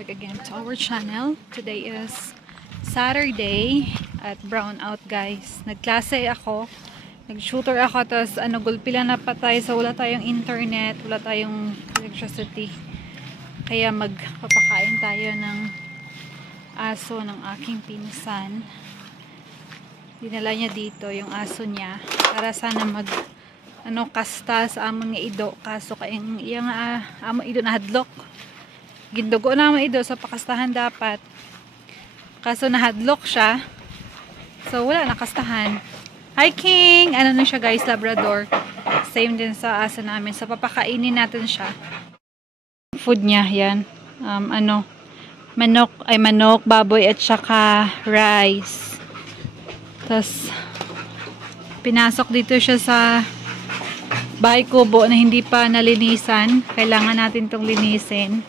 back again to our channel. Today is Saturday at brown out guys. Nagklase ako, nag-shooter ako, tapos gulpi lang na patay, so wala tayong internet, wala tayong electricity. Kaya magpapakain tayo ng aso ng aking pinsan. Dinala niya dito yung aso niya para sana kasta sa amon nga ido, kaso kayang iya nga amon ido na hadlok. Gindugo na amon ido sa pakastahan dapat, kaso nahadlok siya, so wala nakastahan. Hi King! Ano na siya guys, Labrador, same din sa aso namin, so papakainin natin siya. Food niya yan, manok, baboy at saka rice. Tapos pinasok dito siya sa bahay kubo na hindi pa nalinisan. Kailangan natin itong linisin.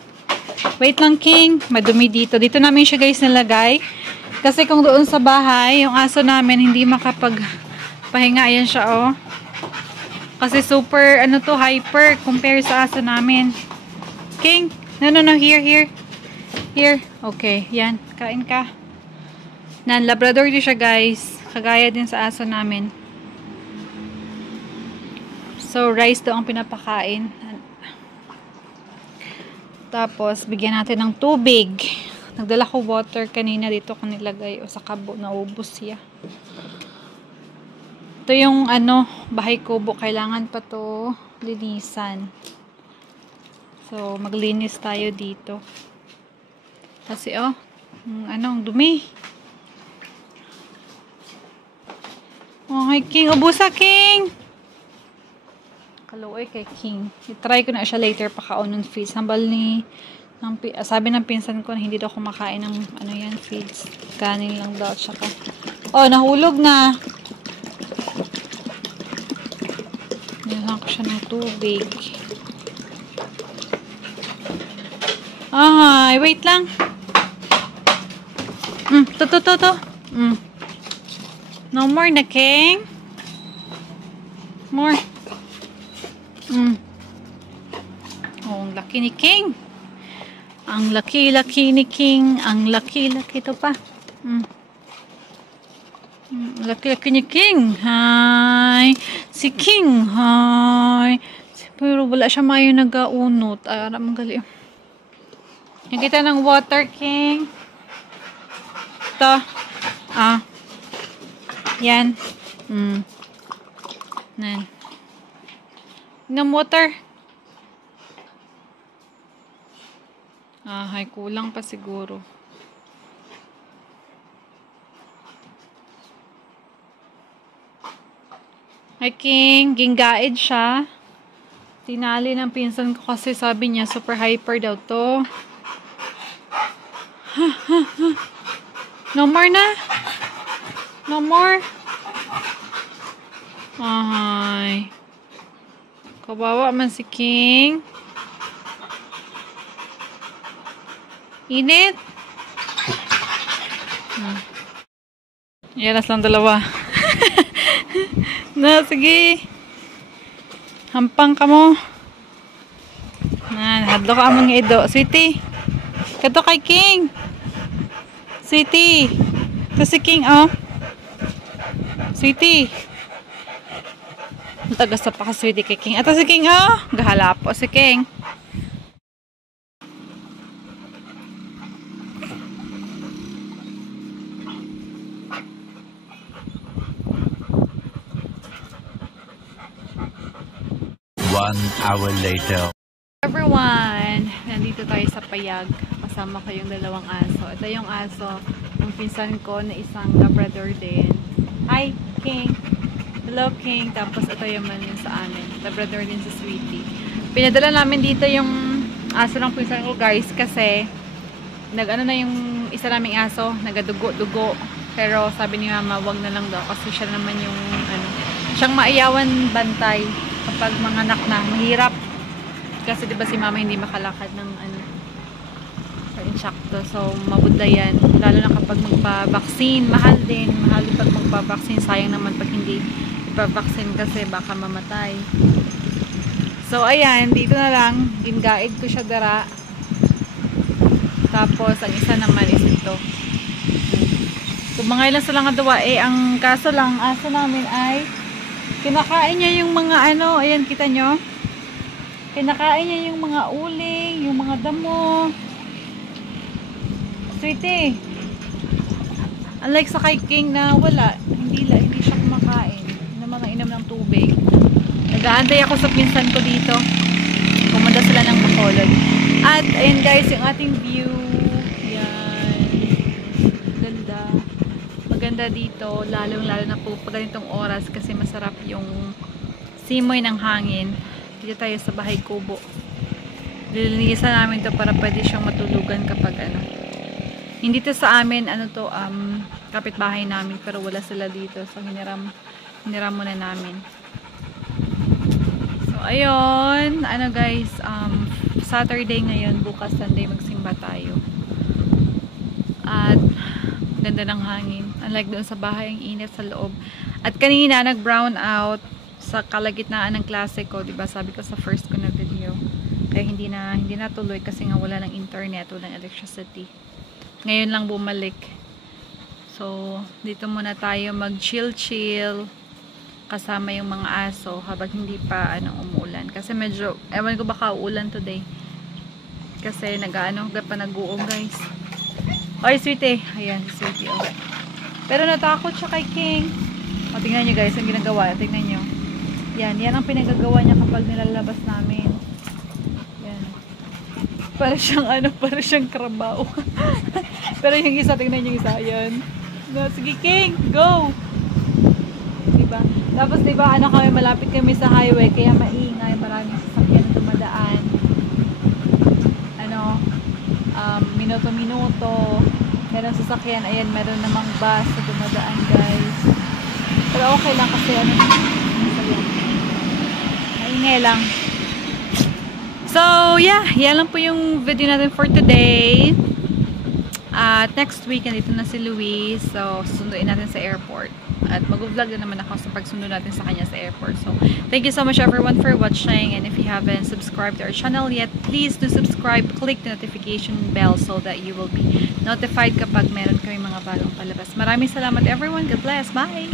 Wait lang King, madumi dito. Dito namin siya guys nilagay. Kasi kung doon sa bahay, yung aso namin hindi makapagpahinga. Ayan siya oh. Kasi super, hyper compare sa aso namin. King, no, here. Okay, yan. Kain ka. Labrador din siya guys. Kagaya din sa aso namin. So, rice daw ang pinapakain. Tapos, bigyan natin ng tubig. Nagdala ko water kanina dito ko nilagay. O sa kabo, naubos siya. Ito yung, bahay kubo. Kailangan pa to linisan. So, maglinis tayo dito. Kasi, ang dumi. Okay, King. Ubusa, King! Kaluoy kay King. I-try ko na siya later pakaon ng feeds. Sabi ng pinsan ko na hindi daw kumakain ng feeds. Kanin lang daw. Tsaka. Oh, nahulog na. Nilang ko siya ng tubig. Ay, wait lang. To. No more na, King. More. Oh, ang laki ni King. Ang laki-laki ni King. Ang laki-laki ito pa. Laki-laki ni King. Hi. Si King. Hi. Pero wala siya mayo nagaunot. Ay, aram gali. Nakita ng water, King. Ito. Yan. Nan. Ng water. Ay, kulang pa siguro. Hi, King. Ginggaid siya. Tinali ng pinsan ko kasi sabi niya super hyper daw to. No more na. No more. Ay. Kawawa man si King. Init. Yaras lang dalawa. Na, sige. Hampang ka mo. Hadlo ka among ido. Sweetie. Kato kay King. Sweetie. Ito si King, oh. Sweetie. Tagas pa ka sweetie kay King. Ito si King, oh. Gahala po si King. One hour later. Everyone, nandito tayo sa payag. Kasama ko yung dalawang aso. Ito yung aso ng pinsan ko na isang Labrador din. Hi, King. Hello, King. Tapos ito yung sa amin. Labrador din si Sweetie. Pinadala namin dito yung aso ng pinsan ko, guys, kasi na yung isa naming aso, nagadugo-dugo. Pero sabi ni Mama, wag na lang daw kasi siya naman yung siyang maiyawan bantay kapag mga anak na. Mahirap. Kasi diba si Mama hindi makalakad ng insakto. So, mabudla yan. Lalo na kapag magpa-vaccine. Mahal din. Mahal din pag magpa-vaccine. Sayang naman pag hindi ipa-vaccine kasi baka mamatay. So, ayan. Dito na lang. Gingaid ko siya dara. Tapos, ang isa naman is ito. So, mga ilan silang kadawa. Ang kaso lang, aso namin ay kinakain niya yung mga ano, ayan, kita nyo? Kinakain niya yung mga uling, yung mga damo. Sweetie. Unlike sa kay King na wala, hindi siya kumakain. Hindi naman inom ng tubig. Nag-aantay ako sa pinsan ko dito. Kumanda sila ng Bacolod. At, ayan guys, yung ating view. Yan. Ganda. Maganda dito, lalong-lalo na po pag ganitong oras kasi masarap yung simoy ng hangin. Dito tayo sa bahay kubo. Lilinisan namin to para pwede siyang matulugan kapag ano. Hindi to sa amin, ano to, kapitbahay namin, pero wala sila dito. So, hiniram muna namin. So, ayun. Ano guys, Saturday ngayon, bukas Sunday, magsimba tayo. At, ganda ng hangin. Unlike doon sa bahay, ang init sa loob. At kanina, nag-brown out sa kalagitnaan ng klase ko. Diba? Sabi ko sa first ko na video. Kaya hindi na tuloy kasi nga wala ng internet, walang electricity. Ngayon lang bumalik. So, dito muna tayo mag-chill-chill kasama yung mga aso habang hindi pa umuulan. Kasi medyo, ewan ko baka uulan today. Kasi nag-uong guys. Oy, sweetie. Ayan, sweetie. Oh. Pero natakot siya kay King. O, tingnan nyo guys, ang ginagawa. Tingnan nyo. Yan ang pinagagawa niya kapag nilalabas namin. Yan. Para siyang karabaw. Pero yung isa, tingnan yung isa. Ayan. No, sige King, go! Diba? Tapos diba, kami, malapit kami sa highway, kaya maingay, maraming sasakyan na dumadaan. Minuto-minuto. Meron sasakyan, ayan, meron namang bus na dumadaan, guys. Pero okay lang kasi, maingay lang. So, yeah, yan lang po yung video natin for today. At next week, nandito na si Luis. So, susunduin natin sa airport. At mag-vlog na naman ako sa pagsundo natin sa kanya sa airport. So, thank you so much everyone for watching. And if you haven't subscribed to our channel yet, please do subscribe. Click the notification bell so that you will be notified kapag meron kami mga bagong palabas. Maraming salamat everyone. God bless. Bye!